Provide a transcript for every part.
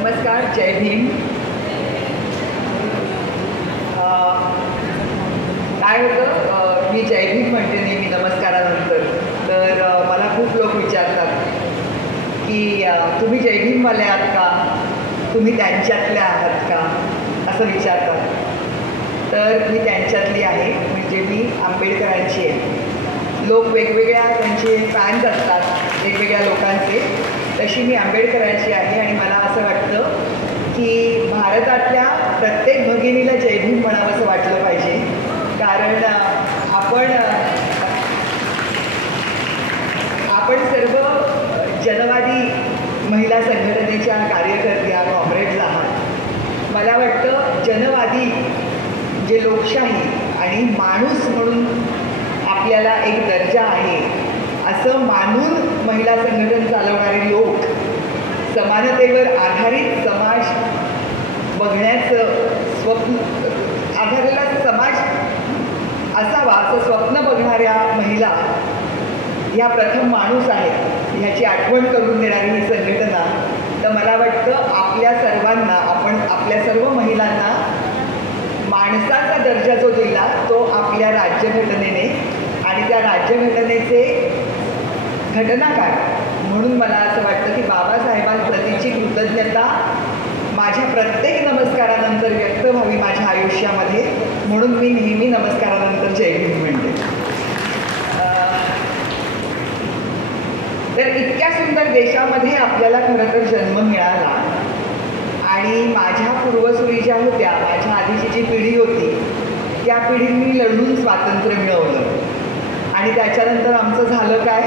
नमस्कार, जय भीम. काय होतं, मी जय भीम म्हणते नेहमी नमस्कारानंतर. तर मला खूप लोक विचारतात की तुम्ही जय भीमवाले आहात का, तुम्ही त्यांच्यातल्या आहात का, असं विचारतात. तर मी त्यांच्यातली आहे, म्हणजे मी आंबेडकरांची आहे. लोक वेगवेगळ्या त्यांचे फॅन्स असतात वेगवेगळ्या लोकांचे, तशी मी आंबेडकरांची आहे. आणि मला असं वाटतं की भारतातल्या प्रत्येक भगिनीला जय भीम म्हणावं असं वाटलं पाहिजे. कारण आपण सर्व जनवादी महिला संघटनेच्या कार्यकर्त्या कॉम्रेड्स आहात. मला वाटतं जनवादी जे लोकशाही आणि माणूस म्हणून आपल्याला एक दर्जा आहे असं मानून महिला संघटन चालवणारे लोक, समानतेवर आधारित समाज बघण्याचं स्वप्न, आधारलेला समाज असावा असं स्वप्न बघणाऱ्या महिला ह्या प्रथम माणूस आहेत ह्याची आठवण करून देणारी ही संघटना. तर मला वाटतं आपल्या सर्वांना, आपण आपल्या सर्व महिलांना माणसाचा दर्जा जो दिला तो आपल्या राज्यघटनेने, आणि त्या राज्यघटनेचे घटनाकार म्हणून मला असं वाटतं की बाबासाहेबांप्रतीची कृतज्ञता माझ्या प्रत्येक नमस्कारानंतर व्यक्त व्हावी माझ्या आयुष्यामध्ये. म्हणून मी नेहमी नमस्कारानंतर जय भीम म्हणते. तर इतक्या सुंदर देशामध्ये आपल्याला खरं तर जन्म मिळाला, आणि माझ्या पूर्वसुरी ज्या होत्या, माझ्या आधीची जी पिढी होती त्या पिढींनी लढून स्वातंत्र्य मिळवलं. आणि त्याच्यानंतर आमचं झालं काय,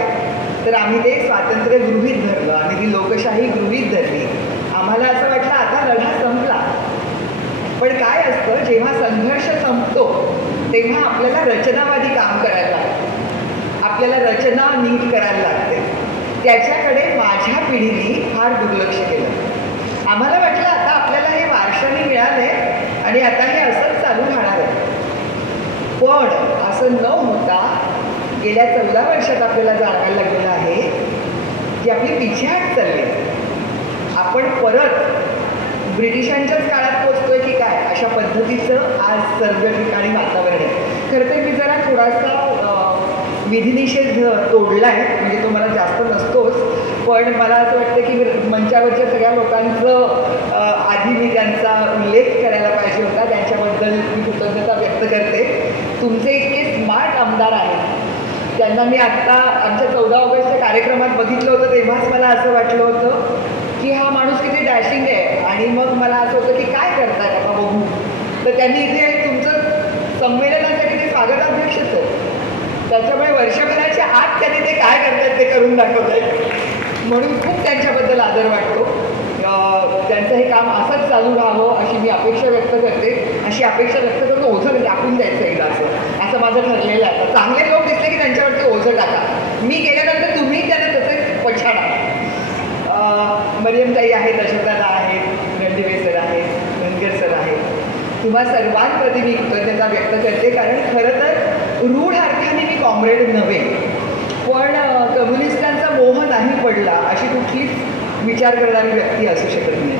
तर आम्ही ते स्वातंत्र्य गृहीत धरलं, आम्ही ती लोकशाही गृहीत धरली. आम्हाला असं वाटलं आता लढा संपला. पण काय असतं, जेव्हा संघर्ष संपतो तेव्हा आपल्याला रचनावादी काम करायला लागतं, आपल्याला रचना नीट करायला लागते. त्याच्याकडे माझ्या पिढीने फार दुर्लक्ष केलं. आम्हाला वाटलं आता आपल्याला हे वारशाने मिळालंय आणि आता हे असंच चालू राहणार आहे. पण असं न होता गेल्या 14 वर्षात आपल्याला जाणवायला लागलेलं आहे की आपली पिछेहाट चालली आहे. आपण परत ब्रिटिशांच्याच काळात पोचतोय की काय, अशा पद्धतीचं आज सर्व ठिकाणी वातावरण आहे. खरं तर मी जरा थोडासा विधिनिषेध तोडला आहे, म्हणजे तो मला जास्त नसतोच, पण मला असं वाटतं की मंचावरच्या सगळ्या लोकांचं आधी मी त्यांचा उल्लेख करायला पाहिजे होता. त्यांच्याबद्दल मी कृतज्ञता व्यक्त करते. तुमचे इतके स्मार्ट आमदार आहेत, त्यांना मी आत्ता आमच्या 14 ऑगस्टच्या कार्यक्रमात बघितलं होतं, तेव्हाच मला असं वाटलं होतं की हा माणूस किती डॅशिंग आहे. आणि मग मला असं होतं की काय करताय आता बघू. तर त्यांनी इथे तुमचं संमेलनासाठी ते स्वागताध्यक्षच आहे, त्याच्यामुळे वर्षभराच्या आत त्यांनी ते काय करतात ते करून दाखवत आहेत. म्हणून खूप त्यांच्याबद्दल आदर वाटतो. त्यांचं हे काम असंच चालू राहावं अशी मी अपेक्षा व्यक्त करते. अशी अपेक्षा व्यक्त करून ओझं टाकून द्यायचं एकदा, असं माझं ठरलेलं आहे. चांगले लोक दिसले की त्यांच्यावरती ओझं टाका. मी गेल्यानंतर तुम्ही त्यांना तसे पछाडा. मरियमताई आहेत, अशोकदादा आहेत, रणदिवे सर आहेत, धनगर सर आहेत. तुम्हा सर्वांप्रती मी कृतज्ञता व्यक्त करते. कारण खरं तर रूढ अर्थाने मी कॉम्रेड नव्हे, पण कम्युनिस्टांचा मोह नाही पडला अशी कुठलीच विचार करणारी व्यक्ती असू शकत नाही.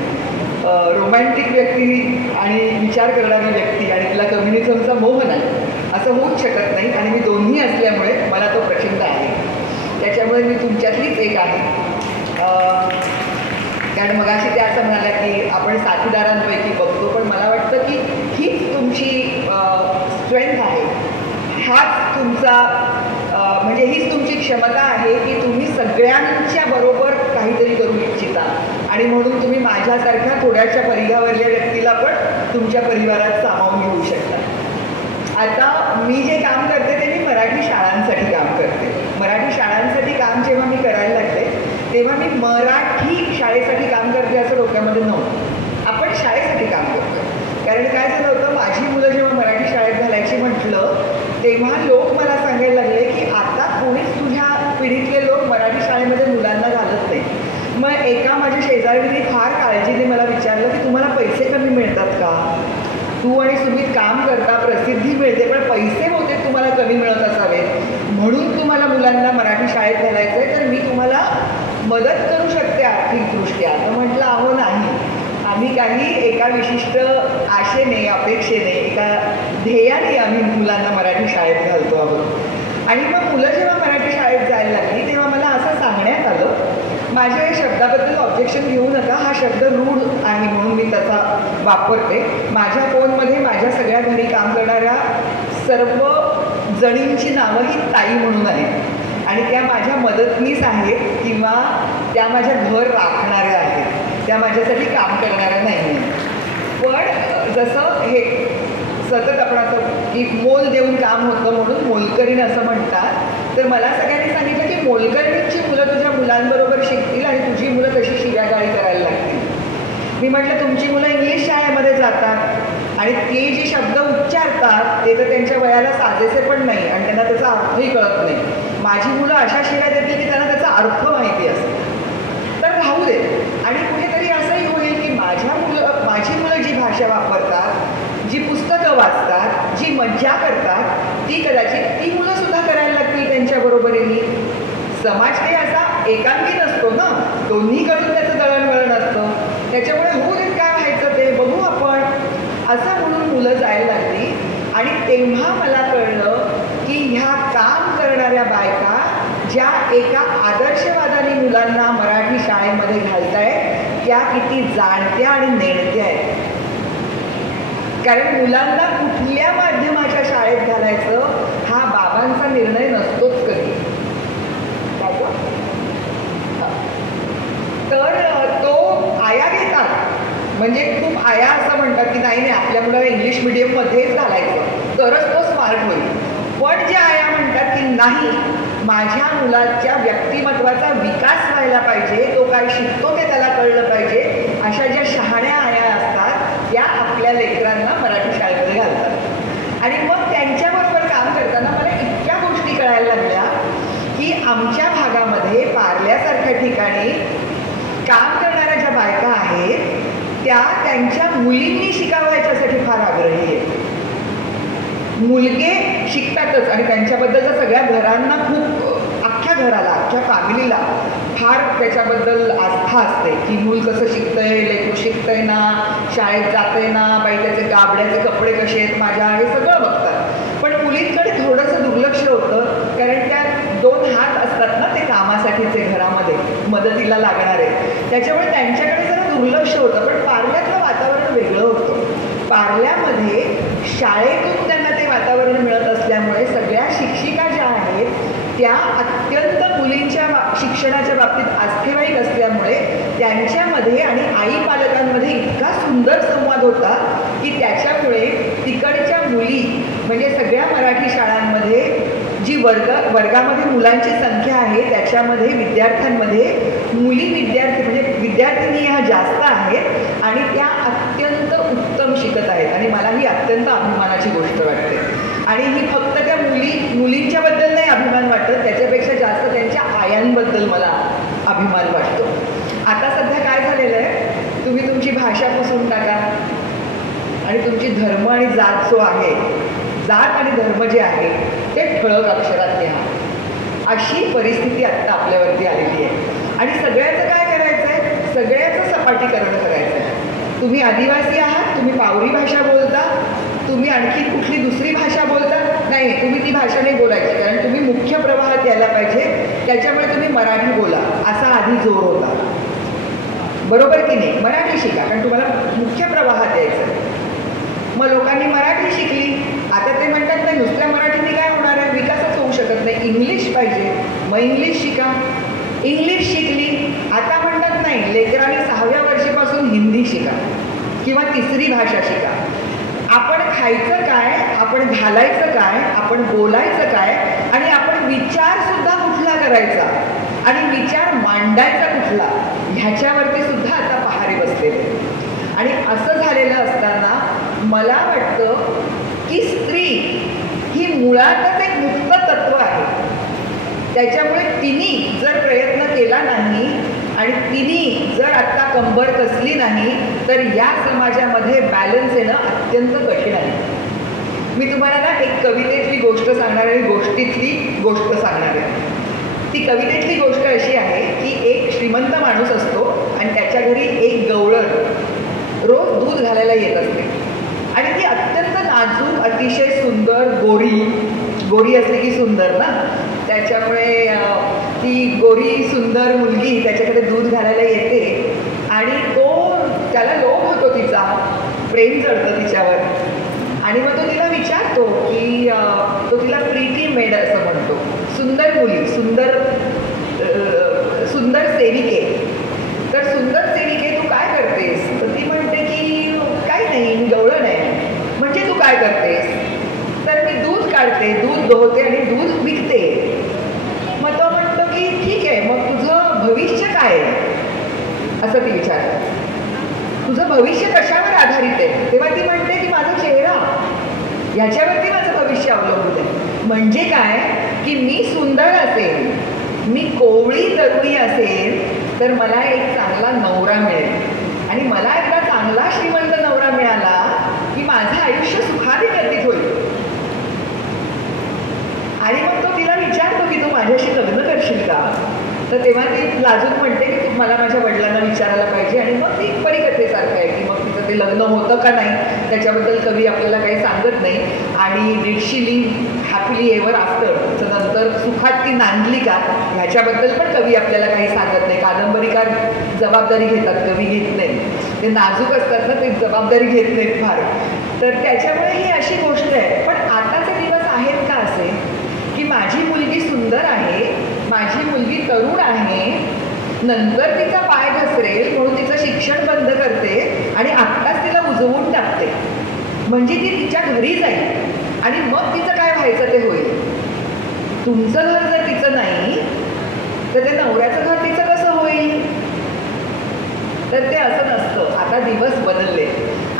रोमॅन्टिक व्यक्ती आणि विचार करणारी व्यक्ती आणि तिला कम्युनिझमचा मोह नाही असं होऊच शकत नाही. आणि मी दोन्ही असल्यामुळे मला तो प्रचंड आहे. त्याच्यामुळे मी तुमच्यातलीच एक आहे. कारण मगाशी त्या असं म्हणाल्या की आपण साथीदारांपैकी बघतो, पण मला वाटतं की हीच तुमची स्ट्रेंथ आहे, हाच तुमचा म्हणजे हीच तुमची क्षमता आहे की तुम्ही सगळ्यांच्या बरोबर काहीतरी करू इच्छिता. आणि म्हणून तुम्ही माझ्यासारख्या थोड्याशा परिघावरल्या व्यक्तीला पण तुमच्या परिवारात सामावून घेऊ शकता. आता मी जे काम करते ते मी मराठी शाळांसाठी काम करते. मराठी शाळांसाठी काम जेव्हा मी करायला लागले तेव्हा मी मराठी शाळेसाठी काम करते असं डोक्यामध्ये नव्हतं. आपण शाळेसाठी काम करतो. कारण काय झालं होतं, माझी मुलं जेव्हा मराठी शाळेत घालायची म्हटलं तेव्हा लोक मला सांगायला लागले की आता कोणीच तुझ्या पिढीतले लोक मराठी शाळेमध्ये मुलांना घालत नाही. मग एका माझ्या शेजारीने फार काळजीने मला विचारलं की तुम्हाला पैसे कमी मिळतात का, तू आणि सुमित काम करता, प्रसिद्धी मिळते, पण पैसे होते तुम्हाला कमी मिळत असावेत म्हणून तुम्हाला मुलांना मराठी शाळेत घालायचं आहे, तर मी तुम्हाला मदत करू शकते आर्थिकदृष्ट्या. तर म्हटलं अहो नाही, कुठल्याही एका विशिष्ट आशेने, अपेक्षेने, एका ध्येयाने आम्ही मुलांना मराठी शाळेत घालतो आहोत. आणि मग मुलं जेव्हा मराठी शाळेत जायला लागली तेव्हा मला असं सांगण्यात आलं, माझ्या या शब्दाबद्दल ऑब्जेक्शन घेऊ नका, हा शब्द रूढ आहे म्हणून मी त्याचा वापरते. माझ्या फोनमध्ये माझ्या सगळ्या घरी काम करणाऱ्या सर्व जणींची नावं ही ताई म्हणून आहेत आणि त्या माझ्या मदतनीस आहेत किंवा त्या माझ्या घर राखणाऱ्या आहेत, त्या माझ्यासाठी काम करणाऱ्या नाही आहेत. पण जसं हे सतत आपण असं की मोल देऊन काम होतं म्हणून मोलकरीण असं म्हणतात, तर मला सगळ्यांनी सांगितलं की मोलकरीणची मुलं तुझ्या मुलांबरोबर शिकतील आणि तुझी मुलं तशी शिव्यागाळी करायला लागतील. मी म्हटलं तुमची मुलं इंग्लिश शाळेमध्ये जातात आणि ते जे शब्द उच्चारतात ते तर त्यांच्या वयाला साजेसे पण नाही आणि त्यांना त्याचा अर्थही कळत नाही. माझी मुलं अशा शिव्या देतील की त्यांना त्याचा अर्थ माहिती असेल, तर राहू दे. आणि कुठेतरी असंही होईल की माझी मुलं जी भाषा वापरतात, जी पुस्तकं वाचतात, जी मज्जा करतात, ती कदाचित ती मुलं सुद्धा करायला लागतील त्यांच्याबरोबरीने. समाज काही असा एकांकी नसतो ना, दोन्हीकडून त्याचं दळणवळण असतं. त्याच्यामुळे होऊ देत, काय व्हायचं ते बघू आपण, असं म्हणून मुलं जायला लागली. आणि तेव्हा मला कळलं की ह्या काम करणाऱ्या बायका ज्या एका आदर्शवादाने मुलांना मराठी शाळेमध्ये घालतायत त्या किती जाणत्या आणि नेणत्या आहेत. कारण मुलांना कुठल्या माध्यमाच्या शाळेत घालायचं हा बाबांचा निर्णय नसतोच कधी. तर तो आया घेतात, म्हणजे खूप आया असं म्हणतात की नाही आपल्या मुलाला इंग्लिश मिडियममध्येच घालायचं तरच तो स्मार्ट होईल. पण जे आया म्हणतात की नाही, माझ्या मुलाच्या व्यक्तिमत्वाचा विकास व्हायला पाहिजे, तो काय शिकतो ते त्याला कळलं पाहिजे, अशा ज्या शहाण्या आया असतात त्या आपल्या लेकरांना मराठी शाळेमध्ये घालतात. आणि मग त्यांच्याबरोबर काम करताना मला इतक्या गोष्टी कळायला लागल्या की आमच्या भागामध्ये पार्ल्यासारख्या ठिकाणी काम करणाऱ्या ज्या बायका आहेत त्या त्यांच्या मुलींनी शिकावं याच्यासाठी फार आग्रही आहेत. मुलगे शिकतातच आणि त्यांच्याबद्दलच्या सगळ्या घरांना खूप, अख्ख्या घराला, अख्ख्या फॅमिलीला फार त्याच्याबद्दल आस्था असते की मूल कसं शिकतंय, लेकरू शिकतंय ना, शाळेत जातंय ना, बाई त्याचे गाबड्याचे कपडे कसे आहेत माझ्या, हे सगळं बघतात. पण मुलींकडे थोडंसं दुर्लक्ष होतं कारण त्या दोन हात असतात ना ते कामासाठीचे घरामध्ये मदतीला लागणारे, त्याच्यामुळे त्यांच्याकडे जरा दुर्लक्ष होतं. पण पार्ल्यातलं वातावरण वेगळं होतं. पार्ल्यामध्ये शाळेतून त्यांना ते वातावरण मिळत असल्यामुळे सगळ्या शिक्षिका ज्या आहेत त्या अत्यंत मुलींच्या शिक्षणाच्या बाबतीत आस्थेवाईक असल्यामुळे त्यांच्यामध्ये आणि आई पालकांमध्ये इतका सुंदर संवाद होता की त्याच्यामुळे तिकडच्या मुली, म्हणजे सगळ्या मराठी शाळांमध्ये जी वर्गामध्ये मुलांची संख्या आहे त्याच्यामध्ये विद्यार्थ्यांमध्ये मुली म्हणजे विद्यार्थिनी ह्या जास्त आहेत आणि त्या अत्यंत उत्तम शिकत आहेत. आणि मला ही अत्यंत अभिमानाची गोष्ट वाटते. आणि ही फक्त त्या मुलींच्याबद्दल नाही अभिमान वाटत, त्याच्यापेक्षा जास्त त्यांच्या आयांबद्दल मला अभिमान वाटतो. आता सध्या काय झालेलं आहे, तुम्ही तुमची भाषा पुसून टाका आणि तुमची धर्म आणि जात जो आहे, जात आणि धर्म जे आहे ते ठळक अक्षरात लिहा, अशी परिस्थिती आत्ता आपल्यावरती आलेली आहे. आणि सगळ्याचं काय करायचं आहे, सगळ्याचं सपाटीकरण करायचं आहे. तुम्ही आदिवासी आहात, तुम्ही पावरी भाषा बोलता, तुम्ही आणखी कुठली दुसरी भाषा बोलता, नाही तुम्ही ती भाषा नाही बोलायची कारण तुम्ही मुख्य प्रवाहात यायला पाहिजे, त्याच्यामुळे तुम्ही मराठी बोला असा आधी जोर होता. बरोबर की नाही, मराठी शिका कारण तुम्हाला मुख्य प्रवाहात यायचं. मग लोकांनी मराठी शिकली, आता ते म्हणतात नाही नुसत्या मराठीने काय होणार आहे, विकासच होऊ शकत नाही, इंग्लिश पाहिजे, मग इंग्लिश शिका. इंग्लिश शिकली, आता म्हणतात नाही लेकरांनी 6व्या वर्षीपासून हिंदी शिका किंवा तिसरी भाषा शिका. आपण खायचं काय, आपण घालायचं काय, आपण बोलायचं काय आणि आपण विचारसुद्धा कुठला करायचा आणि विचार मांडायचा कुठला, ह्याच्यावरती सुद्धा आता पहारे बसलेले. आणि असं झालेलं असताना मला वाटतं की स्त्री ही मुळातच एक मुक्त तत्व आहे. त्याच्यामुळे तिने जर प्रयत्न केला नाही आणि तिने जर आत्ता कंबर कसली नाही तर या समाजामध्ये बॅलन्स येणं अत्यंत कठीण आहे. मी तुम्हाला ना एक कवितेतली गोष्ट सांगणार आणि गोष्टीतली गोष्ट सांगणार आहे. ती कवितेतली गोष्ट अशी आहे की एक श्रीमंत माणूस असतो आणि त्याच्या घरी एक गवळण रोज घालायला येत असते. आणि ती अत्यंत नाजूक, अतिशय सुंदर, गोरी असली की सुंदर ना, त्याच्यामुळे ती गोरी सुंदर मुलगी त्याच्याकडे दूध घालायला येते आणि त्याला लोभ होतो, तिचा प्रेम जळतं तिच्यावर. आणि मग तो तिला विचारतो की तो तिला प्रीती मेड असं म्हणतो, सुंदर मुली, सुंदर सेविके. तर सुंदर सेविके तू काय करतेस? तर ती म्हणते की काही नाही, मी गवळण आहे. म्हणजे तू काय करतेस? तर मी दूध काढते, दूध दोहते आणि दूध विकते. मग तो म्हणतो की ठीक आहे, मग तुझं भविष्य काय आहे असं ती विचारते. तुझं भविष्य कशावर आधारित आहे? तेव्हा ती म्हणते की माझा चेहरा, ह्याच्यावरती माझं भविष्य अवलंबून आहे. म्हणजे काय की मी सुंदर असेल, मी कोवळी तरुणी असेल तर मला एक चांगला नवरा मिळेल. आणि मला एकदा चांगला श्रीमंत नवरा मिळाला की माझं आयुष्य सुखाने व्यतीत होईल. आणि मग तो तिला विचारतो की तू माझ्याशी लग्न करशील का? तर तेव्हा ती लाजून म्हणते की तू मला माझ्या वडिलांना विचारायला पाहिजे. आणि मग ती परिकथेसारखं आहे की मग तिचं ते लग्न होतं का नाही त्याच्याबद्दल कवी आपल्याला काही सांगत नाही. आणि did she live happily ever after, नंतर सुखात ती नांदली का ह्याच्याबद्दल पण कवी आपल्याला काही सांगत नाही. कादंबरीकार जबाबदारी घेतात, कवी घेत नाही. ते नाजूक असतात ना, ते जबाबदारी घेत नाहीत फार. तर त्याच्यामुळे ही अशी गोष्ट आहे. पण आताचे दिवस आहेत का असे की माझी मुलगी सुंदर आहे, माझी मुलगी तरुण आहे, नंतर तिचा पाय घसरेल म्हणून तिचं शिक्षण बंद करते आणि आत्ताच तिला उजवून टाकते, म्हणजे ती तिच्या घरी जाईल आणि मग तिचं काय व्हायचं ते होईल. तुमचं घर जर तिचं नाही तर ते नवऱ्याचं घर तिचं कसं होईल? तर ते असं नसतं. आता दिवस बदलले.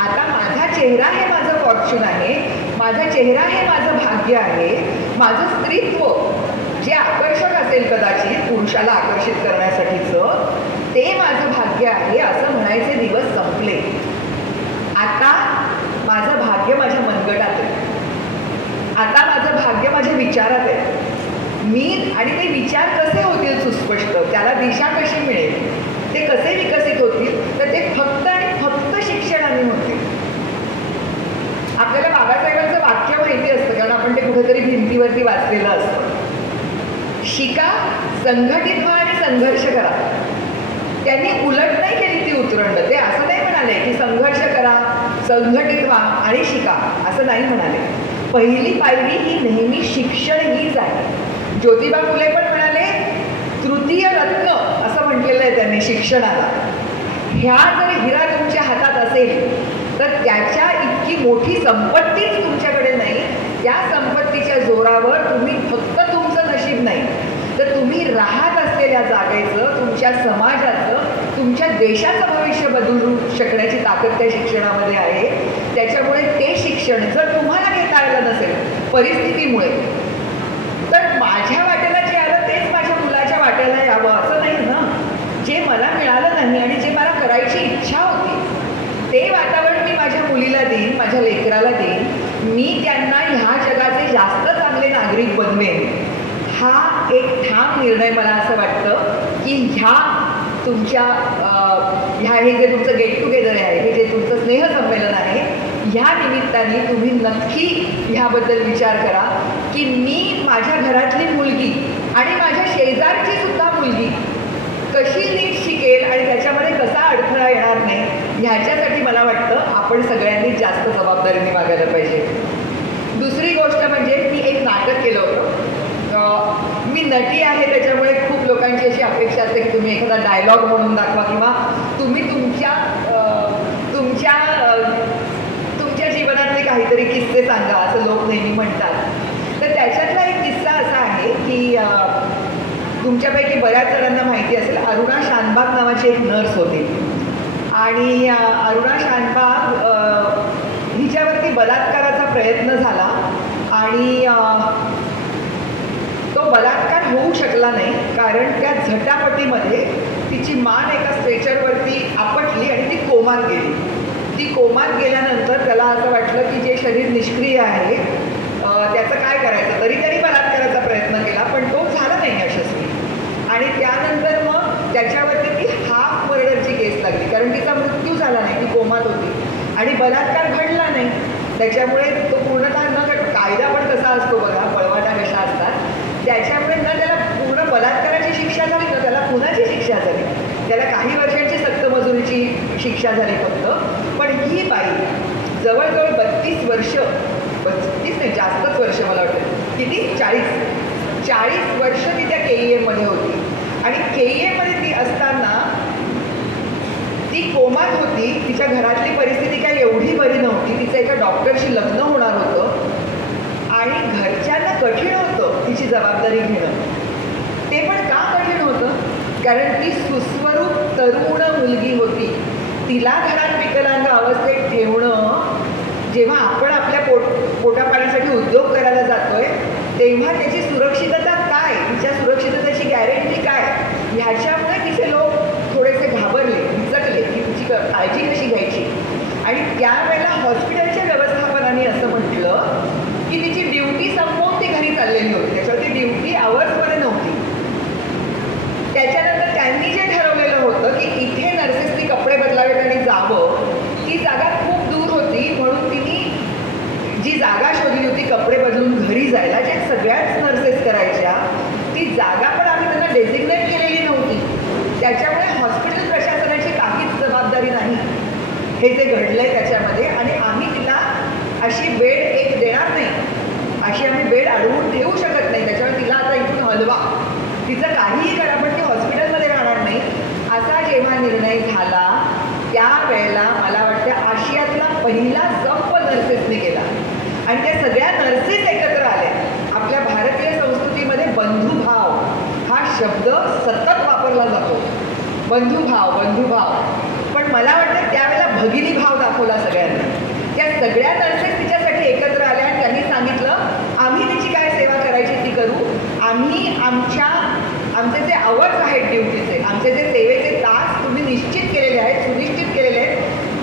आता माझा चेहरा हे माझं फॉर्च्यून आहे, माझा चेहरा हे माझं भाग्य आहे, माझं स्त्रीत्व जे आकर्षक असेल कदाचित पुरुषाला आकर्षित करण्यासाठीचं, ते माझं भाग्य आहे असं म्हणायचे दिवस संपले. आता माझं भाग्य माझ्या मनगटात आहे, आता माझं भाग्य माझ्या विचारात आहे. आणि ते विचार कसे होतील सुस्पष्ट, त्याला दिशा कशी मिळेल, ते कसे विकसित होतील, तर ते फक्त आणि फक्त शिक्षणाने होतील. आपल्याला बाबासाहेबांचं वाक्य माहिती असतं कारण आपण ते कुठेतरी भिंतीवरती वाचलेलं असतं. शिका, संघटित व्हा आणि संघर्ष करा. त्यांनी उलट नाही केली ती उतरंड. ते असं नाही म्हणाले की संघर्ष करा, संघटित व्हा आणि शिका, असं नाही म्हणाले. पहिली पायरी ही नेहमी शिक्षण हीच आहे. ज्योतिबा फुले पण म्हणाले तृतीय रत्न असं म्हटलेलं आहे त्यांनी शिक्षणाला. ह्या जर हिरा तुमच्या हातात असेल तर त्याच्या इतकी मोठी संपत्तीच तुमच्याकडे नाही. त्या संपत्तीच्या जोरावर तुम्ही फक्त तुमचं नशीब नाही तर तुम्ही राहत असलेल्या जागेचं, तुमच्या समाजाचं, तुमच्या देशाचं भविष्य बदलू शकण्याची ताकद त्या शिक्षणामध्ये आहे. त्याच्यामुळे ते शिक्षण जर तुम्हाला घेता आलं नसेल परिस्थितीमुळे, तर माझ्या वाटेला जे आलं तेच माझ्या मुलाच्या वाटेला यावं असं नाही ना. जे मला मिळालं नाही आणि जे मला करायची इच्छा होती ते वातावरण मी माझ्या मुलीला देईन, माझ्या लेकराला देईन. मी त्यांना ह्या जगाचे जास्त चांगले नागरिक बनवेन. हा एक ठाम निर्णय मला असं वाटतं की हे जे तुमचं गेट टुगेदर आहे, हे जे तुमचं स्नेहसंमेलन आहे, ह्या निमित्ताने तुम्ही नक्की ह्याबद्दल विचार करा की मी माझ्या घरातली मुलगी आणि माझ्या शेजारची सुद्धा मुलगी कशी नीट शिकेल आणि त्याच्यामध्ये कसा अडथळा येणार नाही, ह्याच्यासाठी मला वाटतं आपण सगळ्यांनी जास्त जबाबदारीने वागायला पाहिजे. दुसरी गोष्ट म्हणजे मी एक नाटक केलं होतं. मी नटी आहे त्याच्यामुळे खूप लोकांची अशी अपेक्षा असते की तुम्ही एखादा डायलॉग म्हणून दाखवा किंवा तुम्ही तुमच्या जीवनातले काहीतरी किस्से सांगा असं लोक नेहमी म्हणतात. तर त्याच्यातला एक किस्सा असा आहे की तुमच्यापैकी बऱ्याच जणांना माहिती असेल, अरुणा शानबाग नावाची एक नर्स होती आणि अरुणा शानबाग हिच्यावरती बलात्काराचा प्रयत्न झाला आणि तो बलात्कार होऊ शकला नाही कारण त्या झटापटीमध्ये तिची मान एका स्ट्रेचरवरती आपटली आणि ती कोमात गेली. ती कोमात गेल्यानंतर त्याला असं वाटलं की जे शरीर निष्क्रिय आहे त्याचं काय करायचं, तरी त्यांनी बलात्काराचा प्रयत्न केला पण तो झाला नाही यशस्वी. आणि त्यानंतर मग त्याच्यावरती ती हाफ मर्डरची केस लागली कारण तिचा मृत्यू झाला नाही, ती कोमात होती. आणि बलात्कार घडला नाही. त्याच्यामुळे तो पूर्णतः न कायदा पण कसा असतो बघा, पळवाटा कशा असतात, त्याच्यामुळे न त्याला पूर्ण बलात्काराची शिक्षा झाली ना त्याला खुनाची शिक्षा झाली. त्याला काही वर्षांची सक्तमजुरीची शिक्षा झाली फक्त. पण ही बाई जवळजवळ 32 वर्ष, 32 नाही जास्तच वर्ष मला वाटतं, किती 40 वर्ष ती त्या KEM मध्ये होती. आणि KEM मध्ये ती असताना ती कोमात होती. तिच्या घरातली परिस्थिती काही एवढी बरी नव्हती. तिचं एका डॉक्टरशी लग्न होणार होतं आणि घरच्यांना कठीण होतं तिची जबाबदारी घेणं. ते पण का कठीण होतं? कारण ती सुस्वरूप तरुण मुलगी होती. तिला घरात विकलांग अवस्थेत ठेवणं, जेव्हा आपण आपल्या पोटापाण्यासाठी उद्योग करायला जातोय तेव्हा त्याची सुरक्षितता काय, तिच्या सुरक्षिततेची गॅरंटी काय, ह्याच्यामुळे तिचे लोक थोडेसे घाबरले, विचकले की तिची काळजी कशी घ्यायची. आणि त्यावेळेला हॉस्पिटलच्या व्यवस्थापनाने असं म्हटलं की तिची ड्युटी संपवून ती घरी चाललेली होती. त्याच्यावर ती ड्युटी आवर्समध्ये नव्हती. त्याच्यानंतर त्यांनी जे ठरवलेलं होतं की इथे नर्सेसनी कपडे बदलावेत आणि जावं, ती जागा खूप दूर होती. म्हणून तिने जी जागा शोधली होती कपडे बदलून घरी जायला, जे सगळ्याच नर्सेस करायच्या, ती जागा पण आम्ही त्यांना डेझिग्नेट केलेली नव्हती. त्याच्यामुळे हॉस्पिटल प्रशासनाची काहीच जबाबदारी नाही हे जे घडलंय त्याच्यामध्ये. आणि आम्ही तिला अशी बेड एक देणार नाही, अशी आम्ही बेड अडवून ठेवू शकत नाही. त्याच्यामुळे तिला आता इथून हलवा, तिचं काहीही करा, पण ती हॉस्पिटलमध्ये राहणार नाही. असा जेव्हा निर्णय झाला त्यावेळेला मला वाटतं आशियातला पहिला संप नर्सेसने केला. आणि त्या सगळ्या नर्सेस एकत्र आल्या. आपल्या भारतीय संस्कृतीमध्ये बंधुभाव हा शब्द सतत वापरला जातो, बंधुभाव. पण मला वाटतं त्यावेळेला भगिनी भाव दाखवला सगळ्यांना. त्या सगळ्या नर्सेस तिच्यासाठी एकत्र आल्या आणि त्यांनी सांगितलं आम्ही तिची काय सेवा करायची ती करू. आम्ही आमचे जे आवर्स आहेत ड्युटीचे, आमचे जे सेवेचे तास तुम्ही निश्चित केलेले आहेत, सुनिश्चित केलेले आहेत,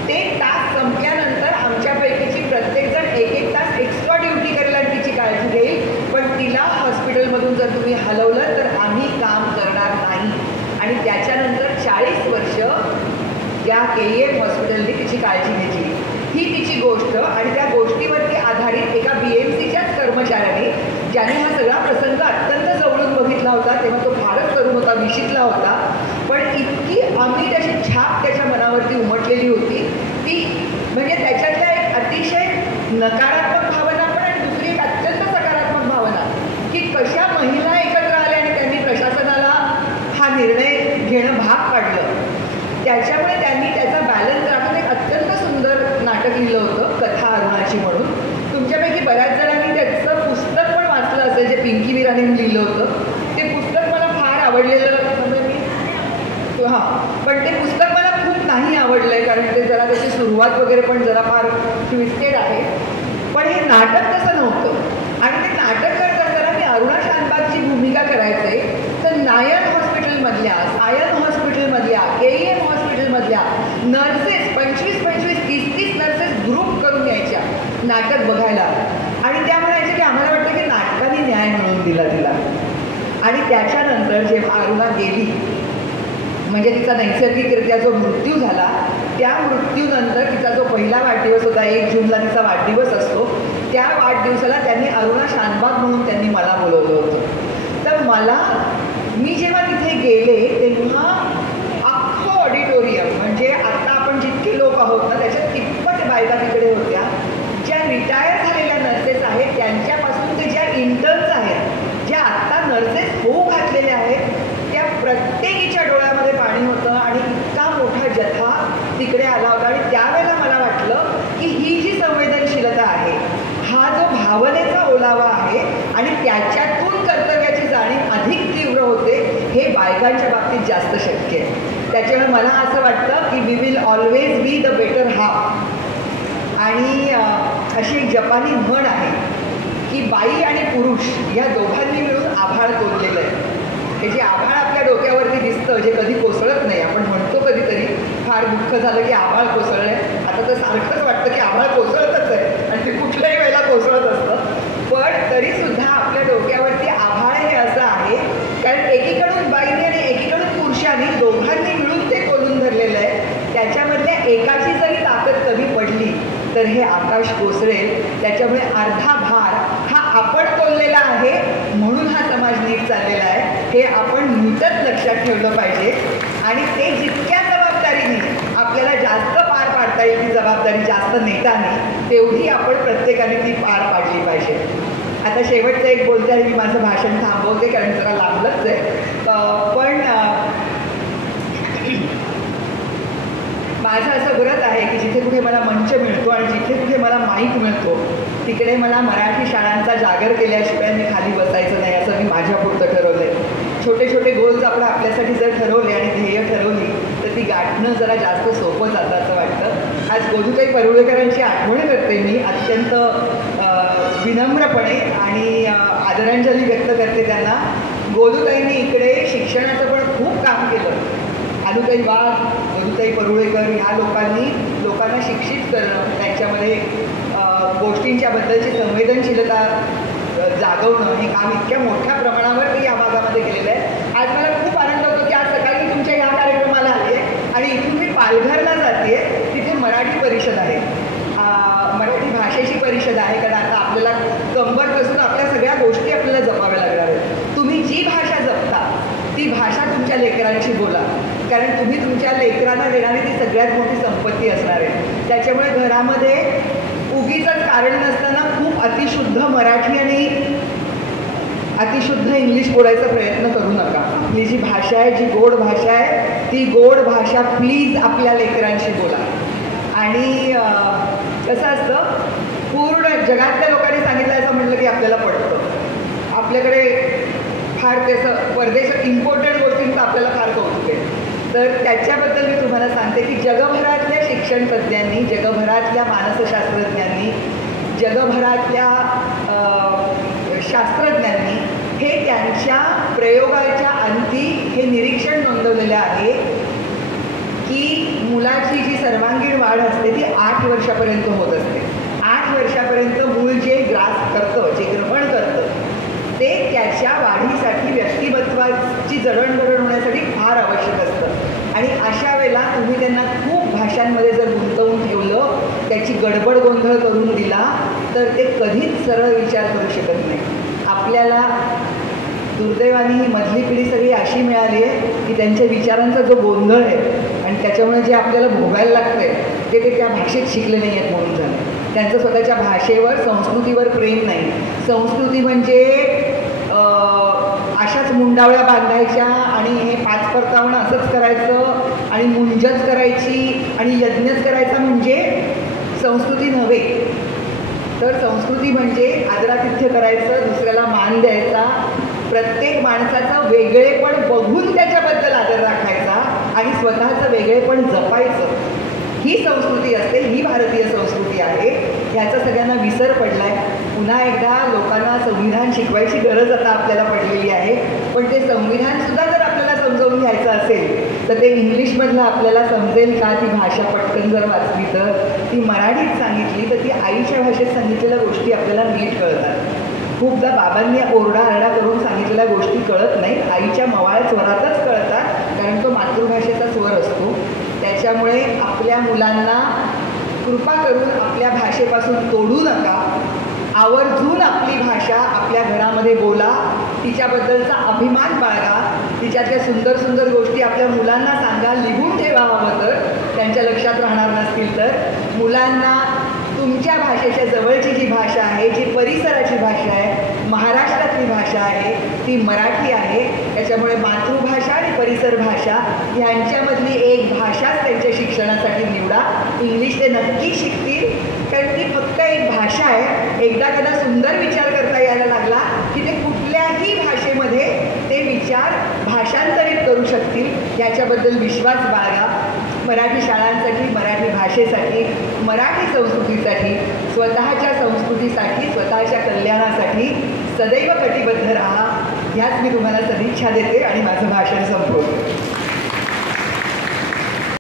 ते तास संपल्यानंतर आमच्यापैकीची प्रत्येकजण एक तास एक्स्ट्रा ड्युटी करेल आणि तिची काळजी घेईल. पण तिला हॉस्पिटलमधून जर तुम्ही हलवलं तर आम्ही काम करणार नाही. आणि त्याच्यानंतर 40 वर्ष या KEM हॉस्पिटलने तिची काळजी घेतली. ही तिची गोष्ट. आणि त्या गोष्टीवरती आधारित एका BMCच्याच कर्मचाऱ्याने, ज्याने हा सगळा प्रसंग अत्यंत जवळून बघितला होता, तेव्हा तो फारच तरुण होता, विशीतला होता, पण इतकी अमीर अशी छाप त्याच्या मनावरती उमटलेली होती ती, म्हणजे त्याच्यातल्या एक अतिशय नकारात्मक भावना पण आणि दुसरी एक अत्यंत सकारात्मक भावना की कशा महिला एकत्र आल्या आणि त्यांनी प्रशासनाला हा निर्णय घेणं भाग पाडलं. त्याच्यामुळे त्यांनी त्याचा बॅलन्स राखून एक अत्यंत सुंदर नाटक लिहिलं होतं, कथा अरुणाची म्हणून. तुमच्यापैकी बऱ्याच जणांनी त्याचं पुस्तक पण वाचलं असेल, जे पिंकी मीराने लिहिलं होतं. ते पुस्तक मला फार आवडलेलं, पण ते पुस्तक मला खूप नाही आवडलं आहे, कारण ते जरा त्याची सुरुवात वगैरे पण जरा फार ट्विस्टेड आहे. पण हे नाटक तसं नव्हतं. आणि ते नाटक करत असताना मी अरुणा शानबागची भूमिका करायचे, तर नायन हॉस्पिटलमधल्या, सायन हॉस्पिटलमधल्या, KEM हॉस्पिटलमधल्या नर्सेस 25-30 नर्सेस ग्रुप करून यायच्या नाटक बघायला. आणि त्या म्हणायच्या की आम्हाला वाटतं की नाटकाने न्याय मिळवून दिला तिला. आणि त्याच्यानंतर जेव्हा अरुणा गेली, म्हणजे तिचा नैसर्गिकरित्या जो मृत्यू झाला, त्या मृत्यूनंतर तिचा जो पहिला वाढदिवस होता, 1 जूनला तिचा वाढदिवस असतो, त्या वाढदिवसाला त्यांनी अरुणा शानबाग म्हणून त्यांनी मला बोलवलं होतं. तर मी जेव्हा तिथे गेले तेव्हा अख्खं ऑडिटोरियम, म्हणजे आता आपण जितके लोक आहोत ना त्याच्यात तिप्पट बायका तिकडे होत्या. ज्या रिटायर झालेल्या नर्सेस आहेत त्यांच्यापासून ते ज्या इंटर्न्स आहेत, ज्या आत्ता नर्सेस होऊ घातलेल्या आहेत, त्या प्रत्येकीच्या डोळ्यामध्ये पाणी होतं. आणि इतका मोठा जथा तिकडे आला होता. आणि त्यावेळेला मला वाटलं की ही जी संवेदनशीलता आहे, हा जो भावनेचा ओलावा आहे आणि त्याच्यातून कर्तव्याची जाणीव अधिक तीव्र होते, हे बायकांच्या बाबतीत जास्त शक्य आहे. त्याच्यामुळे मला असं वाटतं की we will always be the better half. आणि अशी एक जपानी म्हण आहे की बाई आणि पुरुष या दोघांनी मिळून आभाळ कोरलेलं आहे. हे जे आभाळ आपल्या डोक्यावरती दिसतं, जे कधी कोसळत नाही, आपण म्हणतो कधीतरी फार दुःख झालं की आभाळ कोसळलंय, आता तर सारखंच वाटतं की आभाळ कोसळतच आहे आणि ते कुठल्याही वेळेला कोसळत असतं. पण तरीसुद्धा आपल्या डोक्यावरती आभाळ हे असं आहे कारण एकीकडून बाईने आणि एकीकडून पुरुषांनी दोघांनी मिळून ते कोलून धरलेलं आहे. त्याच्यामधल्या एकाची जरी ताकद कमी पडली तर हे आकाश कोसळेल. त्याच्यामुळे अर्धा भार हा आपण तोललेला आहे, म्हणून हा समाज नीट चाललेला आहे, हे आपण नीटच लक्षात ठेवलं पाहिजे. आणि ते जितक्या जबाबदारीने आपल्याला जास्त पार पाडता येईल, ती जबाबदारी जास्त नेटाने, तेवढी आपण प्रत्येकाने ती पार पाडली पाहिजे. आता शेवटचं एक बोलते आहे, मी माझं भाषण थांबवते कारण जरा लांबलंच आहे. पण माझं असं व्रत आहे की जिथे कुठे मला मंच मिळतो आणि जिथे कुठे मला माईक मिळतो तिकडे मला मराठी शाळांचा जागर केल्याशिवाय मी खाली बसायचं नाही, असं मी माझ्यापुरतं ठरवलं आहे. छोटे छोटे गोल्स आपण आपल्यासाठी जर ठरवले आणि ध्येय ठरवली तर ती गाठणं जरा जास्त सोपं जातं असं वाटतं. आज गोदूताई परुळेकरांची आठवण करते मी अत्यंत विनम्रपणे आणि आदरांजली व्यक्त करते त्यांना. गोदूताईंनी इकडे शिक्षणाचं पण खूप काम केलं. अनुताई वाघ, गोदूताई परुळेकर ह्या लोकांनी लोकांना शिक्षित करणं, त्यांच्यामध्ये गोष्टींच्या बद्दलची संवेदनशीलता जागवणं हे काम इतक्या मोठ्या प्रमाणावर ते या भागामध्ये केलेलं आहे. आज मला खूप आनंद होतो की आज सकाळी तुमच्या ह्या कार्यक्रमाला आले आणि इथून मी पालघरला जाते, तिथे मराठी परिषद आहे, मराठी भाषेची परिषद आहे. कारण आता आपल्याला कंबर बसून आपल्या सगळ्या गोष्टी आपल्याला जपाव्या लागणार आहेत. तुम्ही जी भाषा जपता ती भाषा तुमच्या लेकरांशी बोला, कारण तुम्ही तुमच्या लेकरांना देणारी ती सगळ्यात मोठी संपत्ती असणार आहे. त्याच्यामुळे घरामध्ये उगीचंच कारण नसताना खूप अतिशुद्ध मराठी आणि अतिशुद्ध इंग्लिश बोलायचा प्रयत्न करू नका. आपली जी भाषा आहे, जी गोड भाषा आहे, ती गोड भाषा प्लीज आपल्या लेकरांशी बोला. आणि कसं असतं, पूर्ण जगातल्या लोकांनी सांगितलं असं म्हटलं की आपल्याला पडतं. आपल्याकडे फार त्याचं परदेशात इम्पॉर्टंट गोष्टींचं आपल्याला फार कौतुक आहे. तर त्याच्याबद्दल मी तुम्हाला सांगते की जगभरातल्या शिक्षण तज्ज्ञांनी, जगभरातल्या मानसशास्त्रज्ञांनी, जगभरातल्या शास्त्रज्ञांनी हे त्यांच्या प्रयोगाच्या अंती हे निरीक्षण नोंदवलेलं आहे की मुलाची जी सर्वांगीण वाढ असते ती 8 वर्षापर्यंत होत असते. 8 वर्षापर्यंत मूल जे ग्रास करतं, जे ग्रहण करतं, ते त्याच्या वाढीसाठी, व्यक्तिमत्वाची जडणघडण होण्यासाठी फार आवश्यक असतं. आणि अशा वेळेला तुम्ही त्यांना खूप भाषांमध्ये जर गुंतवून ठेवलं, त्याची गडबड गोंधळ करून दिला, तर ते कधीच सरळ विचार करू शकत नाही. आपल्याला दुर्दैवाने ही मधली पिढी सगळी अशी मिळाली आहे की त्यांच्या विचारांचा जो गोंधळ आहे आणि त्याच्यामुळे जे आपल्याला भोगायला लागतंय ते त्या भाषेत शिकले नाही आहेत म्हणून झालं. त्यांचं स्वतःच्या भाषेवर, संस्कृतीवर प्रेम नाही. संस्कृती म्हणजे अशाच मुंडावळ्या बांधायच्या आणि हे 5 परतावणं असंच करायचं आणि मुंजच करायची आणि यज्ञच करायचा म्हणजे संस्कृती नव्हे. तर संस्कृती म्हणजे आदरातिथ्य करायचं, दुसऱ्याला मान द्यायचा, प्रत्येक माणसाचं वेगळेपण बघून त्याच्याबद्दल आदर राखायचा आणि स्वतःचं वेगळेपण जपायचं. ही संस्कृती असते, ही भारतीय संस्कृती आहे. ह्याचा सगळ्यांना विसर पडला आहे. पुन्हा एकदा लोकांना संविधान शिकवायची गरज आता आपल्याला पडलेली आहे. पण ते संविधानसुद्धा जर आपल्याला समजावून घ्यायचं असेल तर ते इंग्लिशमधलं आपल्याला समजेल का? ती भाषा पटकन जर वाचली तर, ती मराठीत सांगितली तर ती आईच्या भाषेत सांगितलेल्या गोष्टी आपल्याला नीट कळतात. खूपदा बाबांनी ओरडाआरडा करून सांगितलेल्या गोष्टी कळत नाहीत, आईच्या मवाळ स्वरातच कळतात, कारण तो मातृभाषेचा स्वर असतो. त्याच्यामुळे आपल्या मुलांना कृपा करून आपल्या भाषेपासून तोडू नका. आवर्जून आपली भाषा आपल्या घरामध्ये बोला, तिच्याबद्दलचा अभिमान बाळगा, तिच्यातल्या सुंदर सुंदर गोष्टी आपल्या मुलांना सांगा. लिहून ठेवा हवं तर, त्यांच्या लक्षात राहणार नसतील तर. मुलांना तुमच्या भाषेच्या जवळची जी भाषा आहे, जी परिसराची भाषा आहे, महाराष्ट्रातली भाषा आहे, ती मराठी आहे. त्याच्यामुळे मातृभाषा आणि परिसर भाषा ह्यांच्यामधली एक भाषाच त्यांच्या शिक्षणासाठी निवडा. इंग्लिश ते नक्की शिकतील, कारण ती फक्त एक भाषा आहे. एकदा त्यांना सुंदर विचार करता यायला लागला की ते कुठल्याही भाषेमध्ये ते विचार भाषांतरित करू शकतील, याच्याबद्दल विश्वास बाळगा. मराठी शाळांसाठी, मराठी भाषेसाठी, मराठी संस्कृतीसाठी, स्वतःच्या संस्कृतीसाठी, स्वतःच्या कल्याणासाठी सदैव कटिबद्ध राहा. ह्याच मी तुम्हाला सदिच्छा देते आणि माझं भाषण संपवते.